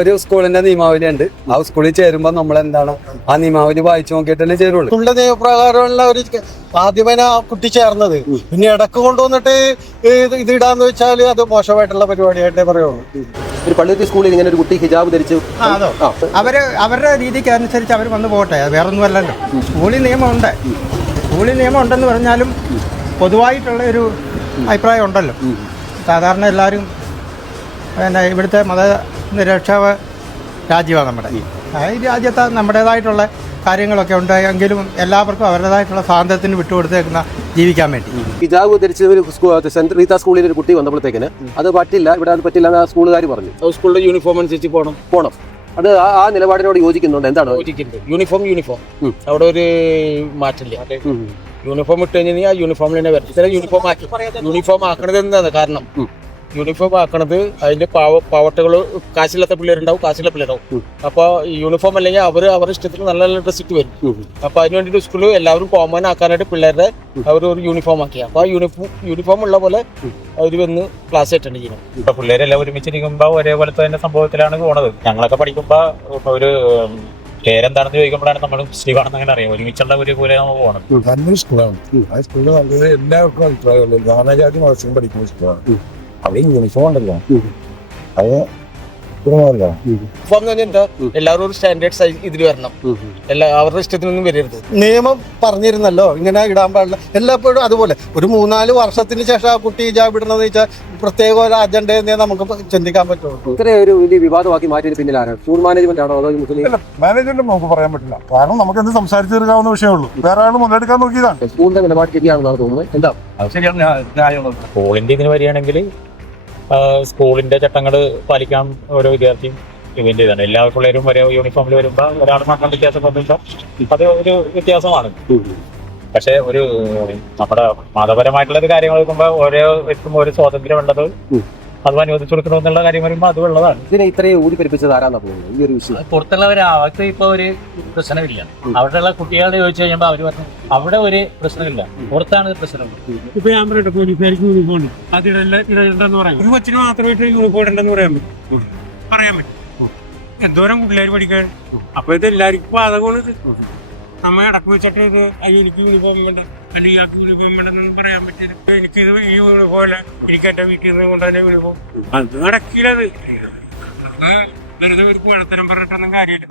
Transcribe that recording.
ഒരു സ്കൂളിന്റെ നിയമാവലി ഉണ്ട് ആ സ്കൂളിൽ ചേരുമ്പോൾ നമ്മൾ എന്താണ് ആ നിയമാവലി വായിച്ചു നോക്കിയിട്ടല്ലേ ചേരുള്ളൂ. സ്കൂളിന്റെ നിയമപ്രകാരമുള്ള ഒരു ആദ്യമേന ആ കുട്ടി ചേർന്നത്. പിന്നെ ഇടയ്ക്ക് കൊണ്ടുവന്നിട്ട് ഇത് ഇടാന്ന് വെച്ചാൽ അത് മോശമായിട്ടുള്ള പരിപാടിയായിട്ടേ പറയുള്ളൂ. ഒരു പള്ളുരുത്തി സ്കൂളിൽ ഇങ്ങനെ ഒരു കുട്ടി ഹിജാബ് ധരിച്ചു അതോ. അവർ അവരുടെ രീതിക്ക് അനുസരിച്ച് അവർ വന്ന് പോട്ടെ അത് വേറൊന്നും അല്ലല്ലോ സ്കൂളിൽ നിയമമുണ്ട്. സ്കൂളിൽ നിയമം ഉണ്ടെന്ന് പറഞ്ഞാലും പൊതുവായിട്ടുള്ള ഒരു അഭിപ്രായം ഉണ്ടല്ലോ. സാധാരണ എല്ലാവരും പിന്നെ ഇവിടുത്തെ മത നിരക്ഷ രാജ്യമാണ് നമ്മുടെ. ആ ഈ രാജ്യത്ത് നമ്മുടേതായിട്ടുള്ള കാര്യങ്ങളൊക്കെ ഉണ്ട്. എങ്കിലും എല്ലാവർക്കും അവരുടേതായിട്ടുള്ള സ്വാതന്ത്ര്യത്തിന് വിട്ടുകൊടുത്തേക്കുന്ന ജീവിക്കാൻ വേണ്ടി. പിതാവ് ധരിച്ച ഒരു റീത്ത സ്കൂളിൽ ഒരു കുട്ടി വന്നപ്പോഴത്തേക്കിന് അത് പറ്റില്ല ഇവിടെ അത് പറ്റില്ല എന്ന് ആ സ്കൂളുകാർ പറഞ്ഞു. സ്കൂളിലെ യൂണിഫോം അനുസരിച്ച് പോകണം പോകണം അത് ആ- നിലപാടിനോട് യോജിക്കുന്നുണ്ട്. എന്താണ്? Uniform uniform. അവിടെ ഒരു മാറ്റില്ല. യൂണിഫോം ഇട്ട് കഴിഞ്ഞാൽ ആ യൂണിഫോമിൽ തന്നെ വരും യൂണിഫോം ആക്കി. യൂണിഫോം ആക്കണത് എന്താണ് കാരണം. യൂണിഫോം ആക്കണത് അതിന്റെ പാവ പാവട്ടകൾ കാശില്ലാത്ത പിള്ളേരുണ്ടാവും കാശില്ല പിള്ളേരുണ്ടാവും. അപ്പൊ യൂണിഫോം അല്ലെങ്കിൽ അവർ അവരുടെ ഇഷ്ടത്തിന് നല്ല നല്ല ഡ്രസ് ഇട്ട് വരും. അപ്പൊ അതിന് വേണ്ടിയിട്ട് സ്കൂളിൽ എല്ലാവരും കോമൺ ആക്കാനായിട്ട് പിള്ളേരുടെ അവർ ഒരു യൂണിഫോം ആക്കി. അപ്പൊ ആ യൂണിഫോം യൂണിഫോം ഉള്ള പോലെ അവർ വന്ന് ക്ലാസ് അറ്റൻഡ് ചെയ്യണം. ഇപ്പൊ പിള്ളേരെല്ലാം ഒരുമിച്ചിരിക്കുമ്പോ ഒരേപോലത്തെ തന്നെ സംഭവത്തിലാണ് പോണത്. ഞങ്ങളൊക്കെ പഠിക്കുമ്പോ ഒരു പേരെന്താണെന്ന് ചോദിക്കുമ്പോഴാണ് നമ്മൾ ശ്രീവാണെന്ന് അങ്ങനെ അറിയാം. ഒരുമിച്ചുള്ള ഒരു പോലെ നമ്മൾ പോകണം നല്ലൊരു സ്കൂളാണ് ആ സ്കൂളിൽ നല്ലത് എല്ലാവർക്കും അഭിപ്രായമുള്ളൂ. നാനാജാതി മത്സ്യം പഠിക്കുന്ന സ്കൂളാണ് അവിടെ യൂണിഫോം ഉണ്ടല്ലോ. അത് എന്താ? എല്ലാവരും ഒരു സ്റ്റാൻഡേർഡ് സൈസ് ഇതിൽ വരണം. എല്ലാ അവരുടെ ഇഷ്ടത്തിനൊന്നും വരരുത്. നിയമം പറഞ്ഞിരുന്നല്ലോ ഇങ്ങനെ ഇടാൻ പാടില്ല. എല്ലാപ്പോഴും അതുപോലെ. ഒരു മൂന്നാൽ വർഷത്തിന് ശേഷം ആ കുട്ടി ജാബ് ഇടുന്നത് വെച്ചാൽ പ്രത്യേക ഒരു അജണ്ട നമുക്ക് ചിന്തിക്കാൻ പറ്റുള്ളൂ. ഇത്രയും ഒരു വലിയ വിവാദമാക്കി മാറ്റിയതിന് പിന്നിൽ ആരാണ്? സ്കൂൾ മാനേജ്മെന്റ് ആണോ അതോ മുസ്ലിം? മാനേജ്മെന്റ് നമുക്ക് പറയാൻ പറ്റില്ല. കാരണം നമുക്ക് എന്ത് സംസാരിച്ചു തീർക്കാവുന്ന വിഷയമുള്ളൂ. വേറെ ആൾ മുതലെടുക്കാൻ നോക്കിയതാണ്. സ്കൂളിന്റെ നിലപാട് ശരിയാണെന്നാണ് തോന്നുന്നത്. എന്താ? സ്കൂളിന്റെ ഇതിന് വരികയാണെങ്കിൽ സ്കൂളിന്റെ ചട്ടങ്ങൾ പാലിക്കാൻ ഓരോ വിദ്യാർത്ഥിയും ഇവന്റ് ചെയ്താണ്. എല്ലാ പിള്ളേരും ഒരേ യൂണിഫോമിൽ വരുമ്പോൾ ഒരാൾ മാത്രം വ്യത്യാസം വന്നിട്ടോ അത് ഒരു വ്യത്യാസമാണ്. പക്ഷെ ഒരു നമ്മുടെ മതപരമായിട്ടുള്ള കാര്യങ്ങൾ നോക്കുമ്പോൾ ഓരോ വ്യക്തിക്കും ഒരു സ്വാതന്ത്ര്യം ഉള്ളത്. അത് അനുവദിച്ചു കൊടുക്കണമെന്നുള്ള കാര്യം വരുമ്പോൾ അത് ഉള്ളതാണ്. ഇതിനെ ഇത്രയും ഊടി പരിപ്പിച്ചത് ആരാന്നാ പോകുന്നത് ഈ ഒരു വിഷയം. പുറത്തുള്ളവർ അവർക്ക് ഇപ്പൊ ഒരു പ്രശ്നമില്ല. അവിടെയുള്ള കുട്ടികളെ ചോദിച്ചു കഴിയുമ്പോൾ അവർ പറഞ്ഞു അവിടെ ഒരു പ്രശ്നമില്ല. പുറത്താണ് പ്രശ്നം. ഇപ്പൊ ഞാൻ പറയട്ടെ പോലീസുകാർക്ക് യൂണിഫോം ഉണ്ട്. അത് ഇടല്ല ഇടണ്ടെന്ന് പറയാം ഒരു കൊച്ചിന് മാത്രമായിട്ട് യൂണിഫോം ഇടണ്ടെന്ന് പറയാൻ പറ്റും. പറയാൻ പറ്റും. എന്തോരം പിള്ളേർ പഠിക്കാൻ? അപ്പൊ ഇത് എല്ലാവർക്കും ബാധകമാണ്. നമ്മ അടക്കം വെച്ചിട്ട് ഇത് അയ്യോ എനിക്ക് യൂണിഫോം വേണ്ട അല്ലെങ്കിൽ ഇയാൾക്ക് യൂണിഫോം വേണ്ടെന്നൊന്നും പറയാൻ പറ്റില്ല. എനിക്ക് ഇത് ഈ യൂണിഫോം അല്ല. എനിക്ക് എന്റെ വീട്ടിൽ നിന്ന് കൊണ്ടുതന്നെ യൂണിഫോം അത് നടക്കില്ല അത് വെറുതെ ഒരു കുഴത്തരം പറഞ്ഞിട്ടൊന്നും കാര്യമില്ല.